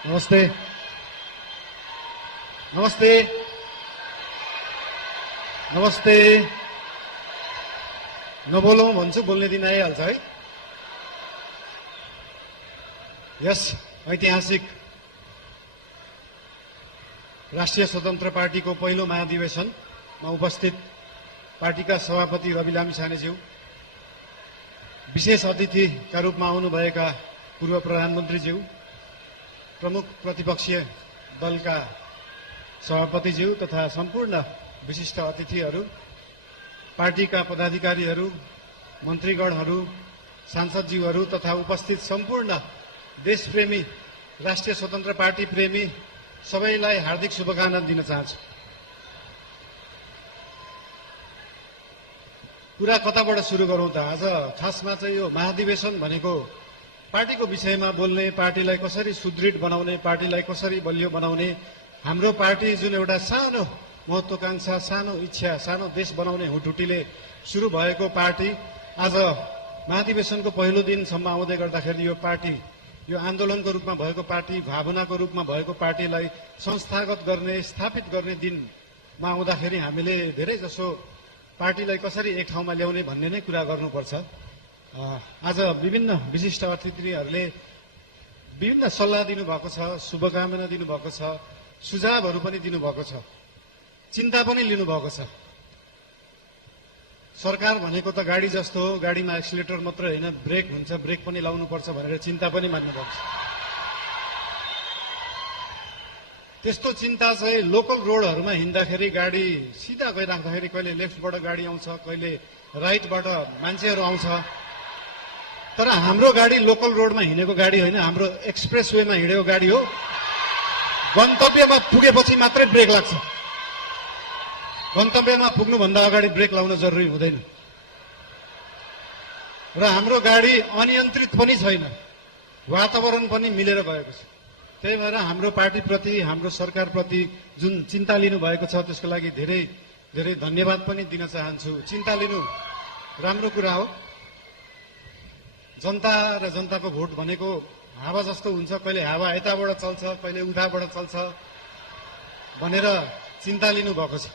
नमस्ते नमस्ते नमस्ते नबोलौँ भन्छु, बोल्ने दिन आइहाल्छ है। यस ऐतिहासिक राष्ट्रिय स्वतन्त्र पार्टीको पहिलो महाधिवेशनमा उपस्थित पार्टीका सभापति रवि लामिछानेज्यू, विशेष अतिथिका रूपमा आउनुभएका पूर्व प्रधानमन्त्रीज्यू, प्रमुख प्रतिपक्षीय दलका सभापतिज्यू तथा सम्पूर्ण विशिष्ट अतिथिहरू, पार्टीका पदाधिकारीहरू, मन्त्रीगणहरू, सांसदज्यूहरू तथा उपस्थित सम्पूर्ण देशप्रेमी राष्ट्रिय स्वतन्त्र पार्टी प्रेमी सबैलाई हार्दिक शुभकामना दिन चाहन्छु। कुरा कताबाट सुरु गरौँ त? आज खासमा चाहिँ यो महाधिवेशन भनेको पार्टीको विषयमा बोल्ने, पार्टीलाई कसरी सुदृढ बनाउने, पार्टीलाई कसरी बलियो बनाउने, हाम्रो पार्टी जुन एउटा सानो महत्वाकांक्षा, सानो इच्छा, सानो देश बनाउने हुटुटीले सुरु भएको पार्टी आज महाधिवेशनको पहिलो दिनसम्म आउँदै गर्दाखेरि यो पार्टी, यो आन्दोलनको रूपमा भएको पार्टी, भावनाको रूपमा भएको पार्टीलाई संस्थागत गर्ने, स्थापित गर्ने दिनमा आउँदाखेरि हामीले धेरै जसो पार्टीलाई कसरी एक ठाउँमा ल्याउने भन्ने नै कुरा गर्नुपर्छ। आज विभिन्न विशिष्ट अतिथिहरूले विभिन्न सल्लाह दिनुभएको छ, शुभकामना दिनुभएको छ, सुझावहरू पनि दिनुभएको छ, चिन्ता पनि लिनुभएको छ। सरकार भनेको त गाडी जस्तो हो, गाडीमा एक्सिलेटर मात्र होइन, ब्रेक हुन्छ, ब्रेक पनि लाउनुपर्छ भनेर चिन्ता पनि मान्नुभएको छ। त्यस्तो चिन्ता चाहिँ लोकल रोडहरूमा हिँड्दाखेरि गाडी सिधा गइराख्दाखेरि कहिले लेफ्टबाट गाडी आउँछ, कहिले राइटबाट मान्छेहरू आउँछ। तर हाम्रो गाडी लोकल रोडमा हिँडेको गाडी होइन, हाम्रो एक्सप्रेस वेमा हिँडेको गाडी हो। गन्तव्यमा पुगेपछि मात्रै ब्रेक लाग्छ, गन्तव्यमा पुग्नुभन्दा अगाडि ब्रेक लाउन जरुरी हुँदैन। र हाम्रो गाडी अनियन्त्रित पनि छैन, वातावरण पनि मिलेर गएको छ। त्यही भएर हाम्रो पार्टीप्रति, हाम्रो सरकारप्रति जुन चिन्ता लिनुभएको छ त्यसको लागि धेरै धेरै धन्यवाद पनि दिन चाहन्छु। चिन्ता लिनु राम्रो कुरा हो। जनता र जनताको भोट भनेको हावा जस्तो हुन्छ, कहिले हावा यताबाट चल्छ, कहिले उताबाट चल्छ भनेर चिन्ता लिनु भएको छ।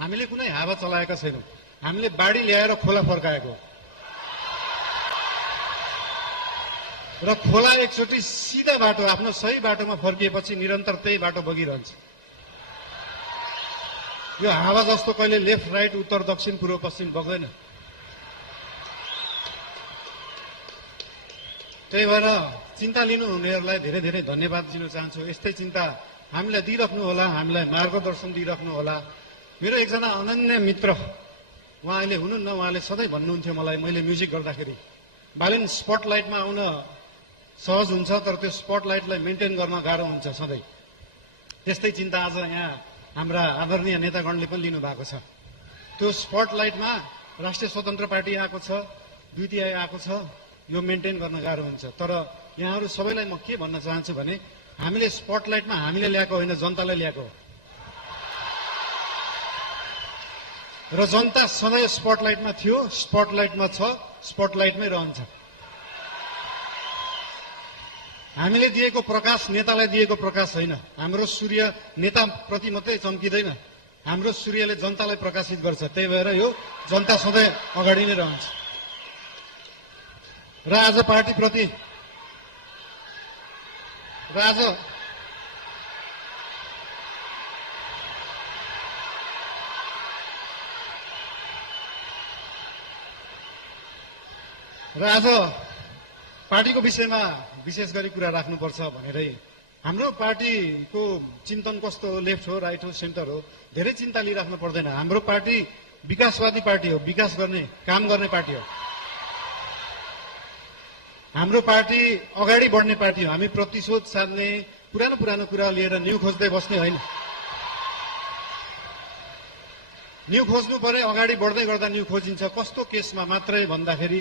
हामीले कुनै हावा चलाएका छैनौँ, हामीले बाढी ल्याएर खोला फर्काएको र खोला एकचोटि सिधा बाटो, आफ्नो सही बाटोमा फर्किएपछि निरन्तर त्यही बाटो बगिरहन्छ। यो हावा जस्तो कहिले लेफ्ट राइट, उत्तर दक्षिण, पूर्व पश्चिम बग्दैन। त्यही भएर चिन्ता लिनुहुनेहरूलाई धेरै धेरै धन्यवाद दिन चाहन्छु। यस्तै चिन्ता हामीलाई दिइराख्नु होला, हामीलाई मार्गदर्शन दिइराख्नु होला। मेरो एकजना अनन्य मित्र, उहाँ अहिले हुनुहुन्न, उहाँले सधैँ भन्नुहुन्थ्यो मलाई, मैले म्युजिक गर्दाखेरि, बालेन स्पटलाइटमा आउन सहज हुन्छ तर त्यो स्पटलाइटलाई मेन्टेन गर्न गाह्रो हुन्छ सधैँ। त्यस्तै चिन्ता आज यहाँ हाम्रा आदरणीय नेतागणले पनि लिनुभएको छ। त्यो स्पटलाइटमा राष्ट्रिय स्वतन्त्र पार्टी आएको छ, द्वितीय आएको छ, यो मेन्टेन गर्न गाह्रो हुन्छ। तर यहाँहरू सबैलाई म के भन्न चाहन्छु भने हामीले स्पटलाइटमा हामीले ल्याएको होइन, जनताले ल्याएको हो। र जनता सधैँ स्पटलाइटमा थियो, स्पटलाइटमा छ, स्पटलाइटमै रहन्छ। हामीले दिएको प्रकाश नेतालाई दिएको प्रकाश होइन। हाम्रो सूर्य नेताप्रति मात्रै चम्किँदैन, हाम्रो सूर्यले जनतालाई प्रकाशित गर्छ। त्यही भएर यो जनता सधैँ अगाडि नै रहन्छ। र आज पार्टीप्रति आज पार्टीको विषयमा विशेष गरी कुरा राख्नुपर्छ भनेरै हाम्रो पार्टीको चिन्तन कस्तो हो, लेफ्ट हो, राइट हो, सेन्टर हो, धेरै चिन्ता लिइराख्नु पर्दैन। हाम्रो पार्टी विकासवादी पार्टी हो, विकास गर्ने, काम गर्ने पार्टी हो। हाम्रो पार्टी अगाडि बढ्ने पार्टी हो। हामी प्रतिशोध साध्ने, पुरानो कुरा लिएर न्यू खोज्दै बस्ने होइन। न्यू खोज्नु परे अगाडि बढ्दै गर्दा न्यू खोजिन्छ। कस्तो केसमा मात्रै भन्दाखेरि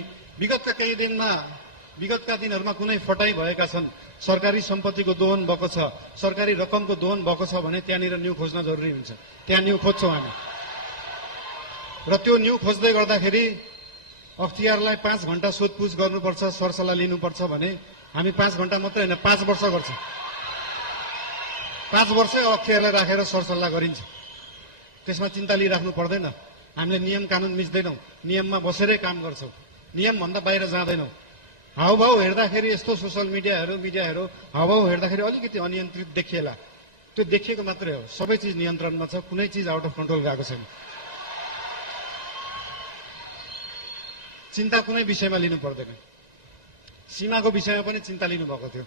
विगतका दिनहरूमा कुनै फटाई भएका छन्, सरकारी सम्पत्तिको दोहन भएको छ, सरकारी रकमको दोहन भएको छ भने त्यहाँनिर न्यू खोज्न जरुरी हुन्छ। त्यहाँ न्यू खोज्छौँ हामी। र त्यो न्यू खोज्दै गर्दाखेरि अख्तियारलाई 5 घण्टा सोधपुछ गर्नुपर्छ, सरसल्लाह लिनुपर्छ भने हामी 5 घण्टा मात्रै होइन, 5 वर्ष गर्छौँ। 5 वर्षै अख्तियारलाई राखेर सरसल्लाह गरिन्छ। त्यसमा चिन्ता लिइराख्नु पर्दैन। हामीले नियम कानुन मिच्दैनौँ, नियममा बसेरै काम गर्छौँ, नियमभन्दा बाहिर जाँदैनौँ। हाउभाउ हेर्दाखेरि यस्तो सोसल मिडियाहरू हाउभाउ हेर्दाखेरि अलिकति अनियन्त्रित देखिएला, त्यो देखिएको मात्रै हो। सबै चिज नियन्त्रणमा छ, कुनै चिज आउट अफ कन्ट्रोल गएको छैन। चिन्ता कुनै विषयमा लिनु पर्दैन। सीमाको विषयमा पनि चिन्ता लिनुभएको थियो।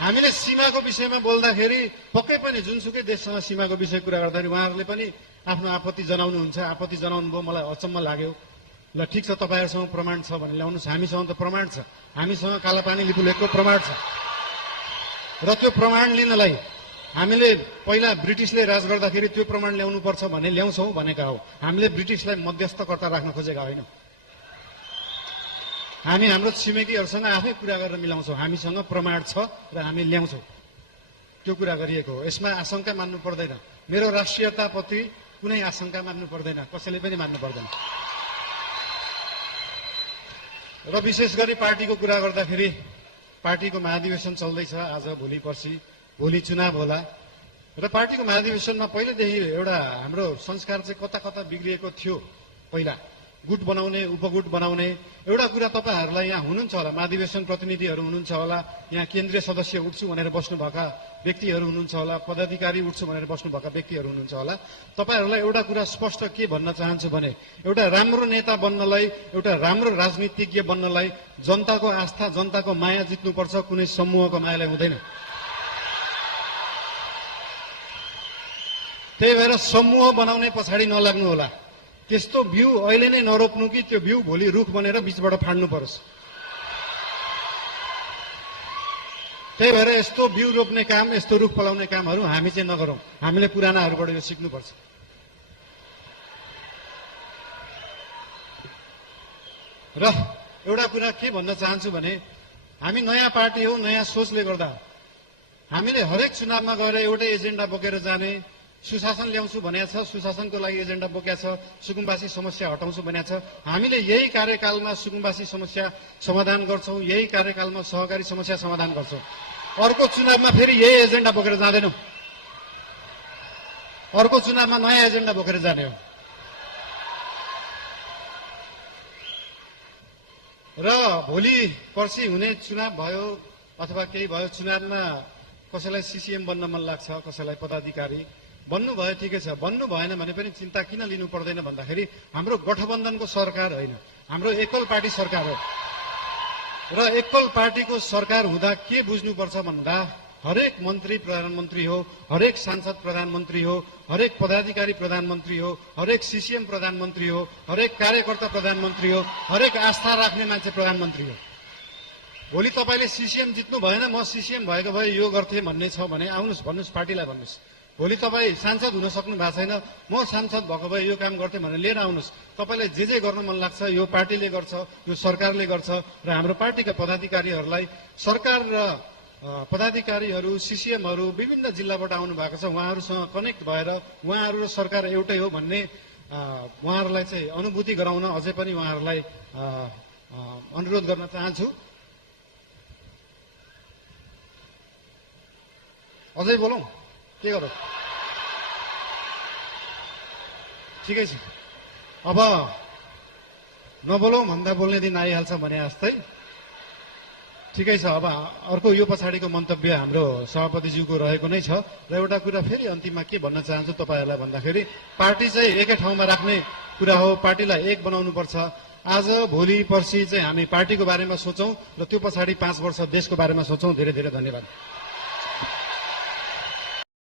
हामीले सीमाको विषयमा बोल्दाखेरि पक्कै पनि जुनसुकै देशसँग सीमाको विषय कुरा गर्दाखेरि उहाँहरूले पनि आफ्नो आपत्ति जनाउनुहुन्छ। आपत्ति जनाउनु भयो, मलाई अचम्म लाग्यो। ल ठिक छ, तपाईँहरूसँग प्रमाण छ भने ल्याउनुहोस्। हामीसँग त प्रमाण छ, हामीसँग कालापानी लिपुलेखको प्रमाण छ। र त्यो प्रमाण लिनलाई हामीले पहिला ब्रिटिसले राज गर्दाखेरि त्यो प्रमाण ल्याउनुपर्छ भने ल्याउँछौँ भनेका हो। हामीले ब्रिटिसलाई मध्यस्थकर्ता राख्न खोजेका होइनौँ। हामी हाम्रो छिमेकीहरूसँग आफै कुरा गरेर मिलाउँछौँ। हामीसँग प्रमाण छ र हामी ल्याउँछौँ, त्यो कुरा गरिएको हो। यसमा आशंका मान्नु पर्दैन। मेरो राष्ट्रियताप्रति कुनै आशंका मान्नु पर्दैन, कसैले पनि मान्नु पर्दैन। र विशेष गरी पार्टीको कुरा गर्दाखेरि पार्टीको महाधिवेशन चल्दैछ आज, भोलि पर्सि, भोलि चुनाव होला। र पार्टीको महाधिवेशनमा पहिलेदेखि एउटा हाम्रो संस्कार चाहिँ कता कता बिग्रिएको थियो। पहिला गुट बनाउने, उपगुट बनाउने। एउटा कुरा तपाईँहरूलाई यहाँ हुनुहुन्छ होला, महाधिवेशन प्रतिनिधिहरू हुनुहुन्छ होला, यहाँ केन्द्रीय सदस्य उठ्छु भनेर बस्नुभएका व्यक्तिहरू हुनुहुन्छ होला, पदाधिकारी उठ्छु भनेर बस्नुभएका व्यक्तिहरू हुनुहुन्छ होला। तपाईँहरूलाई एउटा कुरा स्पष्ट के भन्न चाहन्छु भने, एउटा राम्रो नेता बन्नलाई, एउटा राम्रो राजनीतिज्ञ बन्नलाई जनताको आस्था, जनताको माया जित्नुपर्छ, कुनै समूहको मायालाई हुँदैन। त्यही भएर समूह बनाउने पछाडि नलाग्नु होला। त्यस्तो बिउ अहिले नै नरोप्नु कि त्यो बिउ भोलि रुख बनेर बीचबाट फाड्नु परोस्। त्यही भएर यस्तो बिउ रोप्ने काम, यस्तो रुख फलाउने कामहरू हामी चाहिँ नगरौँ। हामीले पुरानाहरूबाट यो सिक्नुपर्छ। र एउटा कुरा के भन्न चाहन्छु भने, हामी नयाँ पार्टी हो, नयाँ सोचले गर्दा हामीले हरेक चुनावमा गएर एउटै एजेन्डा बोकेर जाने, सुशासन ल्याउँछु भनेको छ, सुशासनको लागि एजेन्डा बोकेको छ, सुकुम्बासी समस्या हटाउँछु भनेको छ। हामीले यही कार्यकालमा सुकुम्बासी समस्या समाधान गर्छौँ, यही कार्यकालमा सहकारी समस्या समाधान गर्छौँ। अर्को चुनावमा फेरि यही एजेन्डा बोकेर जाँदैनौँ। अर्को चुनावमा नयाँ एजेन्डा बोकेर जाने हो। र भोलि पर्सि हुने चुनाव भयो अथवा केही भयो, चुनावमा कसैलाई सिसिएम बन्न मन लाग्छ, कसैलाई पदाधिकारी बन्नु भयो, ठिकै छ। बन्नु भएन भने पनि चिन्ता किन लिनु पर्दैन भन्दाखेरि हाम्रो गठबन्धनको सरकार होइन, हाम्रो एकल पार्टी सरकार हो। र एकल पार्टीको सरकार हुँदा के बुझ्नुपर्छ भन्दा, हरेक मन्त्री प्रधानमन्त्री हो, हरेक सांसद प्रधानमन्त्री हो, हरेक पदाधिकारी प्रधानमन्त्री हो, हरेक सिसिएम प्रधानमन्त्री हो, हरेक कार्यकर्ता प्रधानमन्त्री हो, हरेक आस्था राख्ने मान्छे प्रधानमन्त्री हो। भोलि तपाईँले सिसिएम जित्नु भएन, म सिसिएम भएको भए यो गर्थेँ भन्ने छ भने आउनुहोस्, भन्नुहोस्, पार्टीलाई भन्नुहोस्। भोलि तपाईँ सांसद हुन सक्नु भएको छैन, म सांसद भएको भए यो काम गर्थेँ भनेर लिएर आउनुहोस्। तपाईँलाई जे गर्न मन लाग्छ यो पार्टीले गर्छ, यो सरकारले गर्छ। र हाम्रो पार्टीका पदाधिकारीहरूलाई, सरकार र पदाधिकारीहरू, सिसिएमहरू विभिन्न जिल्लाबाट आउनु भएको छ। उहाँहरूसँग कनेक्ट भएर उहाँहरू र सरकार एउटै हो भन्ने उहाँहरूलाई चाहिँ अनुभूति गराउन अझै पनि उहाँहरूलाई अनुरोध गर्न चाहन्छु। अझै बोलौँ, के गरौँ? ठिकै छ, अब नबोलौँ भन्दा बोल्ने दिन आइहाल्छ भने जस्तै। ठिकै छ, अब अर्को यो पछाडिको मन्तव्य हाम्रो सभापतिज्यूको रहेको नै छ। र एउटा कुरा फेरि अन्तिममा के भन्न चाहन्छु तपाईँहरूलाई भन्दाखेरि, पार्टी चाहिँ एकै ठाउँमा राख्ने कुरा हो, पार्टीलाई एक बनाउनुपर्छ। आज भोलि पर्सि चाहिँ हामी पार्टीको बारेमा सोचौँ र त्यो पछाडि 5 वर्ष देशको बारेमा सोचौँ। धेरै धेरै धन्यवाद।